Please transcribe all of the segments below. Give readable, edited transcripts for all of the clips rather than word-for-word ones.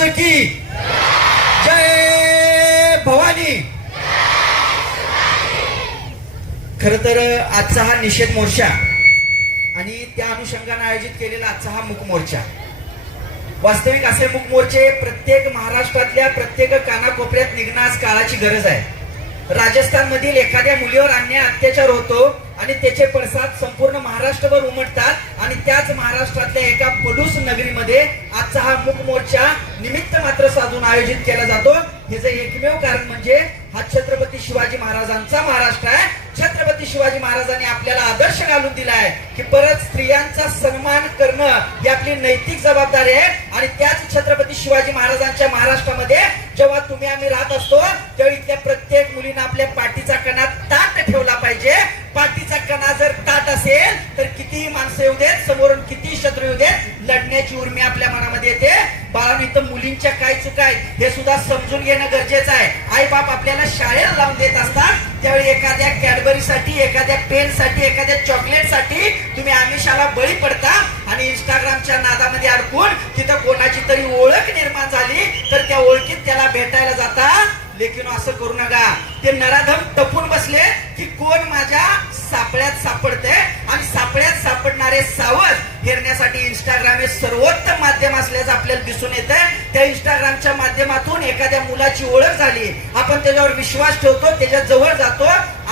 महाराज की जय भवानी. खर तर आजचा हा निषेध मोर्चा आणि त्या अनुषंगाने आयोजित केलेला आजचा हा मूक मोर्चा, वास्तविक असे मूक मोर्चे प्रत्येक महाराष्ट्रातल्या प्रत्येक कानाकोपऱ्यात निघणं आज काळाची गरज आहे. राजस्थान मधील एखाद्या मुलीवर अन्याय अत्याचार होतो आणि त्याचे पडसाद संपूर्ण महाराष्ट्रभर उमटतात आणि त्याच महाराष्ट्रातल्या एका पडूस नगरीमध्ये आजचा हा मूक मोर्चा निमित्त मात्र साधून आयोजित केला जातो. हे एकमेव कारण म्हणजे हा छत्रपती शिवाजी महाराजांचा महाराष्ट्र आहे. छत्रपती शिवाजी महाराजांनी आपल्याला आदर्श घालून दिला आहे की परत स्त्रियांचा सन्मान करणं ही आपली नैतिक जबाबदारी आहे. आणि त्याच छत्रपती शिवाजी महाराजांच्या महाराष्ट्रामध्ये जेव्हा तुम्ही आम्ही राहत असतो तेव्हा इथल्या प्रत्येक मुलीनं आपल्या पाठीचा कणा ताट ठेवला पाहिजे. पाठीचा कणा जर ताट असेल तर कितीही माणसं येऊ देत, समोरून कितीही शत्रू येऊ देत, लढण्याची उर्मी आपल्या मनामध्ये येते. बाळांनो, इथं मुलींच्या काय चुका आहेत हे सुद्धा समजून घेणं गरजेचं आहे. आई बाप आपल्याला शाळेला लावून देत असतात त्यावेळी एखाद्या कॅडबरीसाठी, एखाद्या पेनसाठी, एखाद्या चॉकलेटसाठी तुम्ही आमिषाला बळी पडता आणि इंस्टाग्रामच्या नादामध्ये अडकून तिथं कोणाची तरी ओळख निर्माण झाली तर त्या ओळखीत त्याला भेटायला जाता. लेकिन असं करू नका. ते नराधम टपून बसले की कोण माझ्या सापळ्यात सापडते आणि सापळ्यात सापडणारे सावध हेरण्यासाठी इंस्टाग्राम हे सर्वोत्तम माध्यम असल्याचं आपल्याला दिसून येत आहे. त्या इंस्टाग्रामच्या माध्यमातून एखाद्या मुलाची ओळख झाली, आपण त्याच्यावर विश्वास ठेवतो, त्याच्या जवळ जातो.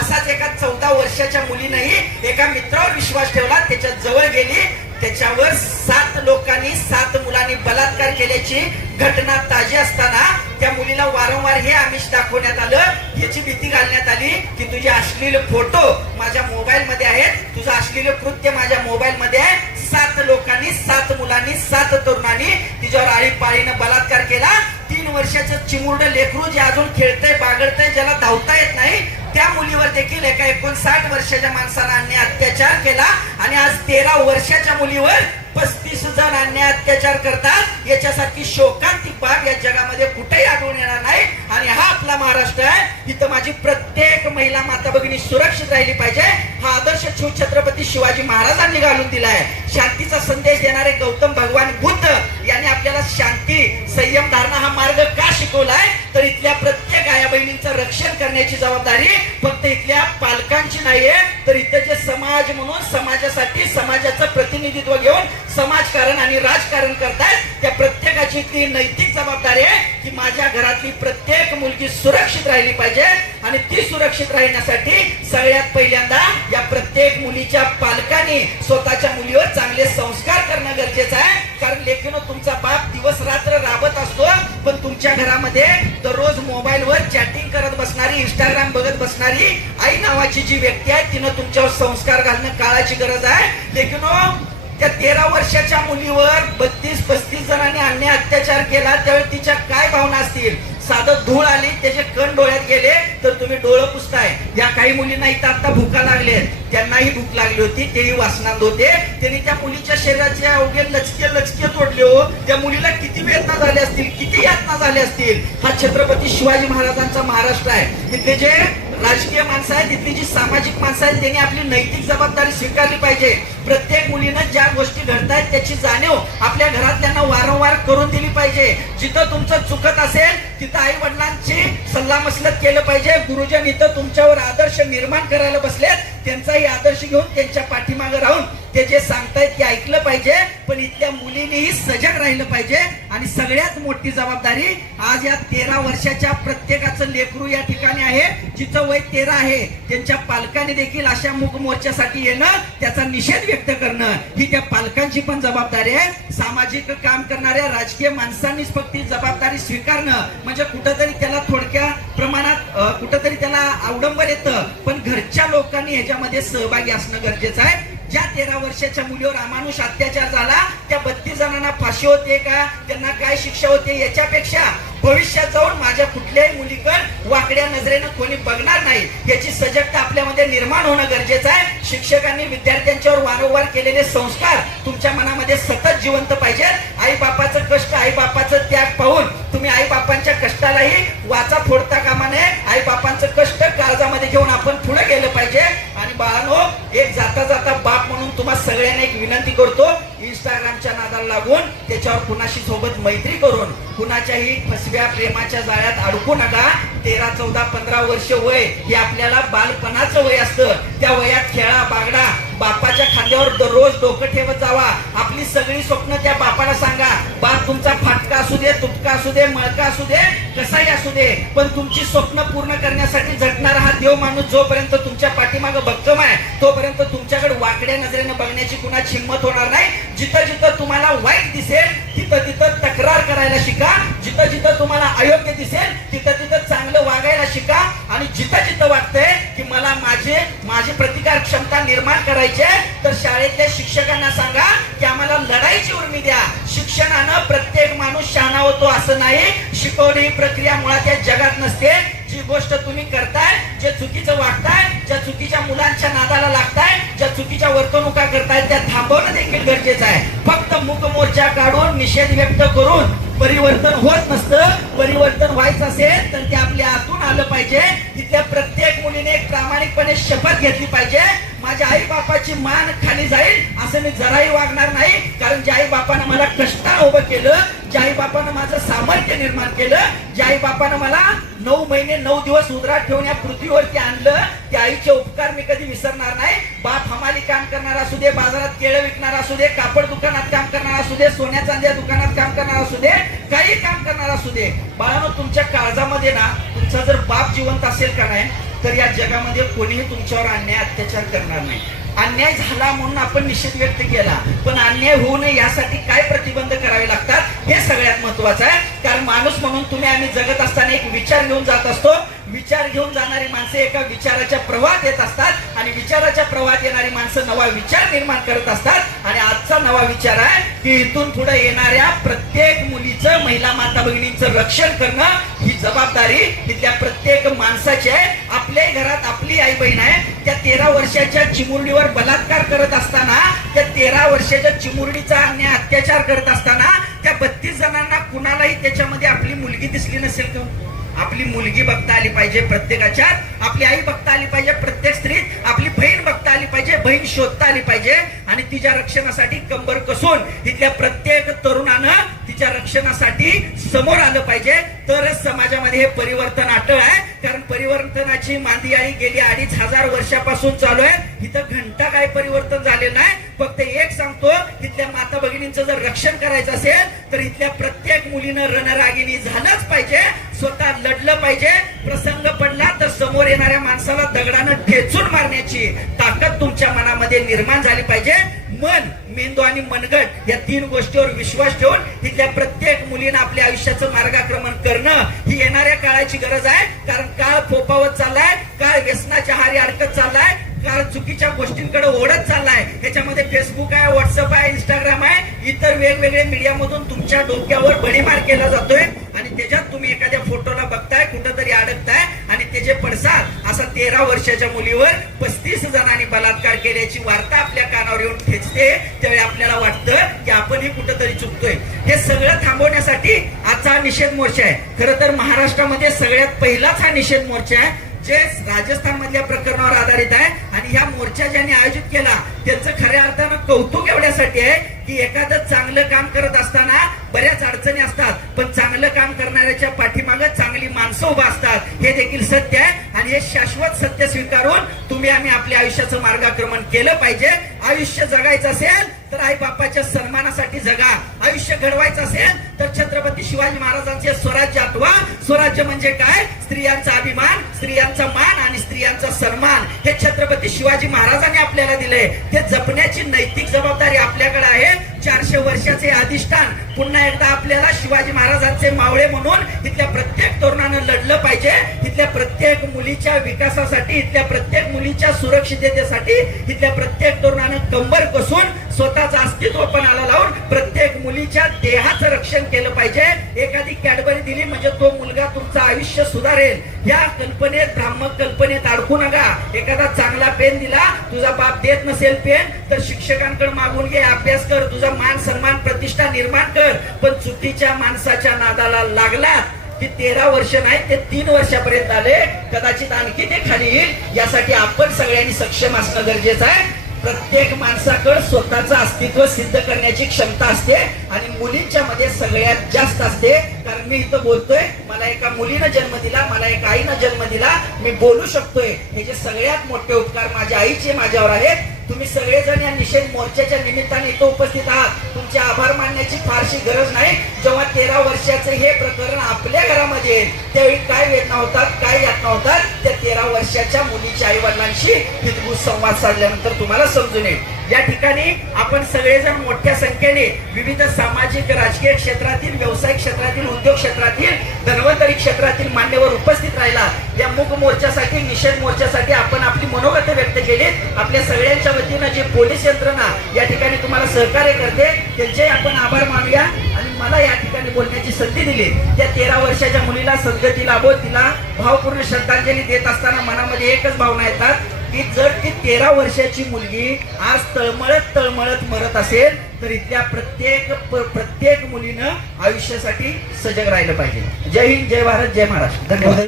असाच एका 14 वर्षाच्या मुलीनेही एका मित्रावर विश्वास ठेवला, त्याच्या जवळ गेली, त्याच्यावर 7 लोकांनी 7 मुलांनी बलात्कार केल्याची घटना ताजी असताना त्या मुलीला वारंवार हे आमिष दाखवण्यात आलं, याची भीती घालण्यात आली की तुझे अश्लील फोटो माझ्या मोबाईल मध्ये आहेत, तुझं अश्लील कृत्य माझ्या मोबाईल मध्ये आहे. 7 लोकांनी, 7 मुलांनी, 7 तरुणांनी तिच्यावर आळीपाळीनं बलात्कार केला. 3 वर्षाचं चिमुरड लेकरू जे अजून खेळतंय, बागडतंय, ज्याला धावता येत नाही, त्या मुलीवर देखील एका 59 वर्षाच्या माणसाने अन्याय अत्याचार केला. आणि आज 13 वर्षाच्या मुलीवर 35 जण अन्याय अत्याचार करतात. याच्यासारखी शोकांतिक बाब या जगामध्ये कुठेही आढळून येणार नाही. आणि हा आपला महाराष्ट्र आहे, इथं माझी प्रत्येक महिला माता भगिनी सुरक्षित राहिली पाहिजे. हा आदर्श छत्रपती शिवाजी महाराजांनी घालून दिला आहे. शांतीचा संदेश देणारे गौतम भगवान बुद्ध यांनी आपल्याला शांती, संयम धारणा हा मार्ग का शिकवलाय तर इथल्या प्रत्येक आया बहिणींचं रक्षण करण्याची जबाबदारी फक्त इथल्या पालकांची नाहीये, तर इथं जे समाज म्हणून समाजासाठी समाजाचं प्रतिनिधित्व घेऊन समाजकारण आणि राजकारण करतायत त्या प्रत्येकाची ती नैतिक जबाबदारी आहे की माझ्या घरातली प्रत्येक मुलगी सुरक्षित राहिली पाहिजे. आणि ती सुरक्षित राहण्यासाठी सगळ्यात पहिल्यांदा या प्रत्येक मुलीच्या पालकांनी स्वतःच्या मुलीवर चांगले संस्कार करणं गरजेचं आहे. कारण लेखीनो, तुमचा बाप दिवस रात्र राबत असतो, पण तुमच्या घरामध्ये दररोज मोबाईलवर चॅटिंग करत बसणारी, इंस्टाग्राम बघत बसणारी आई नावाची जी व्यक्ती आहे तिनं तुमच्यावर संस्कार घालणं काळाची गरज आहे. लेखीनो, त्या 13 वर्षाच्या मुलीवर 32-35 जणांनी अन्याय अत्याचार केला त्यावेळी तिच्या काय भावना असतील. साधं धूळ आली, त्याचे कण डोळ्यात गेले तर तुम्ही डोळं पुसताय. या काही मुलींना इथं आता भूका लागले, त्यांनाही भूक लागली होती, तेही वासनात होते. त्यांनी त्या मुलीच्या शरीराचे अवघे लचके लचके तोडले हो. त्या मुलीला किती वेदना झाल्या असतील, किती यातना झाल्या असतील. हा छत्रपती शिवाजी महाराजांचा महाराष्ट्र आहे. इथले जे राजकीय माणसं आहेत, तिथली जी सामाजिक माणसं आहेत, त्यांनी आपली नैतिक जबाबदारी स्वीकारली पाहिजे. प्रत्येक मुलीनं ज्या गोष्टी घडतायत त्याची जाणीव आपल्या घरातल्यांना वारंवार करून दिली पाहिजे. जिथं तुमचं चुकत असेल तिथं आई वडिलांची सल्लामसलत केलं पाहिजे. गुरुजन इथं तुमच्यावर आदर्श निर्माण करायला बसलेत, त्यांचाही आदर्श घेऊन त्यांच्या पाठीमागे राहून ते जे सांगतायत ते ऐकलं पाहिजे. पण इथल्या मुलींनीही सजग राहिलं पाहिजे. आणि सगळ्यात मोठी जबाबदारी आज या 13 वर्षाच्या प्रत्येकाचं लेकरू या ठिकाणी आहे, जिचं वय 13 आहे, त्यांच्या पालकांनी देखील अशा मूक मोर्चासाठी येणं, त्याचा निषेध व्यक्त करणं ही त्या पालकांची पण जबाबदारी आहे. सामाजिक काम करणाऱ्या राजकीय माणसांनीच फक्त जबाबदारी स्वीकारणं म्हणजे कुठंतरी त्याला थोडक्या प्रमाणात कुठंतरी त्याला अवडंबर येतं, पण घरच्या लोकांनी ह्याच्यामध्ये सहभागी असणं गरजेचं आहे. ज्या 13 वर्षाच्या मुलीवर अमानुष अत्याचार झाला त्या 32 जणांना फाशी होते का, त्यांना काय शिक्षा होते, याच्यापेक्षा भविष्यात जाऊन माझ्या कुठल्याही मुलीकडे वाकड्या नजरेनं कोणी बघणार नाही याची सजगता आपल्यामध्ये निर्माण होणं गरजेचं आहे. शिक्षकांनी विद्यार्थ्यांच्यावर वारंवार केलेले संस्कार तुमच्या मनामध्ये सतत जिवंत पाहिजेत. आई बापाचं कष्ट, आई बापाचं त्याग पाहून तुम्ही आई बापांच्या कष्टालाही वाचा फोडता कामा नये. आई बापांचं कष्ट काळजामध्ये घेऊन आपण पुढे गेलं पाहिजे. आणि बाळांनो, एक जाता जाता बाप म्हणून तुम्हा सगळ्यांना एक विनंती करतो, इंस्टाग्रामच्या नादाला लागून त्याच्या त्याच्यावर कुणाशी सोबत मैत्री करून कुणाच्याही फसव्या प्रेमाच्या जाळ्यात अडकू नका. 13, 14, 15 वर्ष वय हे आपल्याला बालपणाचं वय असतं. त्या वयात खेळा बागडा, बापाच्या खांद्यावर दररोज डोकं ठेवत जावा. आपली सगळी स्वप्न त्या बापाला सांगा. बाप तुमचा फाटका असू दे, तुटका असू दे, मळका असू दे, कसाही असू दे, पण तुमची स्वप्न पूर्ण करण्यासाठी झटणारा हा देव माणूस जोपर्यंत तुमच्या पाठीमागं भक्कम आहे तोपर्यंत तुमच्याकडे वाकड्या नजरेने बघण्याची कुणाची हिंमत होणार नाही. जिथं जिथं तुम्हाला वाईट दिसेल तिथं तिथं तक्रार करायला शिका. जिथं जिथं तुम्हाला अयोग्य दिसेल तिथं तिथं चांगलं वागायला शिका. आणि जिथं जिथं वाटतंय की मला माझी प्रतिकार क्षमता निर्माण करायची आहे तर शाळेतल्या शिक्षकांना सांगा की आम्हाला लढाईची उर्मी द्या. शिक्षणानं प्रत्येक माणूस शहाणा होतो असं नाही. शिकवणी प्रक्रिया मुळात या जगात नसते. जी गोष्ट तुम्ही करताय, जे चुकीचं वागताय, ज्या चुकीच्या मुलांच्या नादाला लागताय, ज्या चुकीच्या वर्तणुका करताय त्या थांबवणं देखील गरजेचं आहे. फक्त मूक मोर्चा काढून निषेध व्यक्त करून परिवर्तन होत नसतं. परिवर्तन व्हायचं असेल तर ते आपल्या आतून आलं पाहिजे. तिथल्या प्रत्येक मुलीने एक प्रामाणिकपणे शपथ घेतली पाहिजे. माझ्या आई बापाची मान खाली जाईल असं मी जराही वागणार नाही. कारण ज्या आई बापानं मला कष्टानं उभं केलं, ज्या आई बापानं माझं सामर्थ्य निर्माण केलं, ज्या आई बापानं मला 9 महिने 9 दिवस उदरात ठेवून या पृथ्वीवरती आणलं, त्या आईचे उपकार मी कधी विसरणार नाही. बाप हमाली काम करणार असू दे, बाजारात केळं विकणार असू दे, कापड दुकानात काम करणार असू दे, सोन्या चांद्या दुकानात काम करणार असू दे, काही काम करणार असू दे, बाळांनो तुमच्या काळजामध्ये ना तुमचा जर बाप जिवंत असेल का नाही तर या जगामध्ये कोणीही तुमच्यावर अन्याय अत्याचार करणार नाही. अन्याय झाला म्हणून आपण निषेध व्यक्त केला, पण अन्याय होऊ नये यासाठी काय प्रतिबंध करावे लागतात हे सगळ्यात महत्वाचं आहे. कारण माणूस म्हणून तुम्ही आम्ही जगत असताना एक विचार घेऊन जात असतो. विचार घेऊन जाणारी माणसे एका विचाराच्या प्रवाहात येत असतात आणि विचाराच्या प्रवाहात येणारी माणसं नवा विचार निर्माण करत असतात. आणि आजचा नवा विचार आहे की इथून पुढे येणाऱ्या प्रत्येक मुलीचं, महिला माता भगिनींचं रक्षण करणं ही जबाबदारी तिथल्या प्रत्येक माणसाची आहे. आपल्याही घरात आपली आई बहीण आहे. त्या 13 वर्षाच्या चिमुरडीवर बलात्कार करत असताना, त्या 13 वर्षाच्या चिमुरडीचा अन्याय अत्याचार करत असताना त्या 32 जणांना कुणालाही त्याच्यामध्ये आपली मुलगी दिसली नसेल का? आपली मुलगी बघता आली पाहिजे प्रत्येकाच्या, आपली आई बघता आली पाहिजे प्रत्येक स्त्रीत, आपली बहीण बघता आली पाहिजे, बहीण शोधता आली पाहिजे. आणि तिच्या रक्षणासाठी कंबर कसून तिथल्या प्रत्येक तरुणानं तिच्या रक्षणासाठी समोर आलं पाहिजे. तरच समाजामध्ये हे परिवर्तन अटळ आहे. कारण परिवर्तनाची मांदियाळी गेली 2500 वर्षापासून चालू आहे. इथं घंटा काय परिवर्तन झालेलं नाही. फक्त एक सांगतो, तिथल्या माता भगिनींचं जर रक्षण करायचं असेल तर इथल्या प्रत्येक मुलीनं रणरागिणी झालंच पाहिजे, स्वतः लढलं पाहिजे. प्रसंग पडला तर समोर येणाऱ्या माणसाला दगडानं ठेचून मारण्याची ताकद तुमच्या मनामध्ये निर्माण झाली पाहिजे. मन, मेंदू आणि मनगट या 3 गोष्टीवर विश्वास ठेवून तिथल्या प्रत्येक मुलीनं आपल्या आयुष्याचं मार्गक्रमण करणं ही येणाऱ्या काळाची गरज आहे. कारण काळ फोपावत चाललाय, काळ व्यसनाच्या हारी अडकत चाललाय, काळ चुकीच्या गोष्टींकडे ओढत चाललाय. ह्याच्यामध्ये फेसबुक आहे, व्हॉट्सअप आहे, इंस्टाग्राम आहे, इतर वेगवेगळे मीडियामधून तुमच्या डोक्यावर बडीमार केला जातोय. आणि त्याच्यात तुम्ही एखाद्या फोटोला बघताय, कुठंतरी अडकताय आणि त्याचे पडसाद असा 13 वर्षाच्या मुलीवर 35 जणांनी बलात्कार केल्याची वार्ता आपल्या कानावर येऊन ठेचते. त्यावेळी आपल्याला वाटतं की आपणही कुठंतरी चुकतोय. हे सगळं थांबवण्यासाठी आजचा हा निषेध मोर्चा आहे. खरं तर महाराष्ट्रामध्ये सगळ्यात पहिलाच हा निषेध मोर्चा आहे जे राजस्थान मधल्या प्रकरणावर आधारित आहे. आणि ह्या मोर्चा ज्यांनी आयोजित केला त्यांचं खऱ्या अर्थानं कौतुक एवढ्यासाठी आहे की एखादं चांगलं काम करत असताना बऱ्याच अडचणी असतात, पण चांगलं काम करणाऱ्याच्या पाठीमागं चांगली माणसं उभा असतात. हे देखील सत्य आहे. आणि हे शाश्वत सत्य स्वीकारून तुम्ही आम्ही आपल्या आयुष्याचं मार्गक्रमण केलं पाहिजे. आयुष्य जगायचं असेल तर आई बापाच्या सन्मानासाठी जगा. आयुष्य घडवायचं असेल तर छत्रपती शिवाजी महाराजांचे स्वराज्य आठवा. स्वराज्य म्हणजे काय? स्त्रियांचा अभिमान, स्त्रियांचा मान आणि स्त्रियांचा सन्मान हे छत्रपती शिवाजी महाराजांनी आपल्याला दिले. ते जपण्याची नैतिक जबाबदारी आपल्याकडे आहे. 400 वर्षाचे अधिष्ठान पुन्हा एकदा आपल्याला शिवाजी महाराजांचे मावळे म्हणून इथल्या प्रत्येक तरुणानं लढलं पाहिजे. इथल्या प्रत्येक मुलीच्या विकासासाठी, इथल्या प्रत्येक मुलीच्या सुरक्षिततेसाठी इथल्या प्रत्येक तरुणानं कंबर कसून स्वतःचं अस्तित्व पणाला लावून प्रत्येक मुलीच्या देहाचं रक्षण केलं पाहिजे. एखादी कॅडबरी दिली म्हणजे तो मुलगा तुमचं आयुष्य सुधारेल या कल्पनेत, भ्रामक कल्पनेत अडकू नका. एखादा चांगला पेन दिला, तुझा बाप देत नसेल पेन तर शिक्षकांकडे मागून घे, अभ्यास कर, तुझा मान सन्मान प्रतिष्ठा निर्माण कर. पण चुकीच्या माणसाच्या नादाला लागला की 13 वर्ष नाही ते 3 वर्षापर्यंत आले, कदाचित आणखी ते खाली येईल. यासाठी आपण सगळ्यांनी सक्षम असणं गरजेचं आहे. प्रत्येक माणसाकडे स्वतःचं अस्तित्व सिद्ध करण्याची क्षमता असते आणि मुलींच्या मध्ये सगळ्यात जास्त असते. कारण मी इथं बोलतोय, मला एका मुलीनं जन्म दिला, मला एका आईनं जन्म दिला, मी बोलू शकतोय. हे जे सगळ्यात मोठे उपकार माझ्या आईचे माझ्यावर आहेत. तुम्ही सगळेजण या निषेध मोर्चाच्या निमित्ताने इथं उपस्थित आहात. तुमचे आभार मानण्याची फारशी गरज नाही. जेव्हा 13 वर्षाचं हे प्रकरण आपल्या घरामध्ये येईल त्यावेळी काय वेदना होतात, काय यातना होतात, त्या 13 वर्षाच्या मुलीच्या आई वडिलांशी हितगुज संवाद साधल्यानंतर तुम्हाला समजून येईल. या ठिकाणी आपण सगळेजण मोठ्या संख्येने विविध सामाजिक, राजकीय क्षेत्रातील, व्यावसायिक क्षेत्रातील, उद्योग क्षेत्रातील, धन्वंतरी क्षेत्रातील मान्यवर उपस्थित राहिला. या मूक मोर्चासाठी, निषेध मोर्चासाठी आपण आपली मनोगत व्यक्त केली. आपल्या सगळ्यांच्या वतीनं जे पोलीस यंत्रणा या ठिकाणी तुम्हाला सहकार्य करते त्यांचे आपण आभार मानूया. आणि मला या ठिकाणी बोलण्याची संधी दिली त्या 13 वर्षाच्या मुलीला सद्गती लाभो, तिला भावपूर्ण श्रद्धांजली देत असताना मनामध्ये एकच भावना येतात की जर ती 13 वर्षाची मुलगी आज तळमळत तळमळत मरत असेल तर इथल्या प्रत्येक मुलीनं आयुष्यासाठी सजग राहिलं पाहिजे. जय हिंद, जय भारत, जय महाराष्ट्र. धन्यवाद.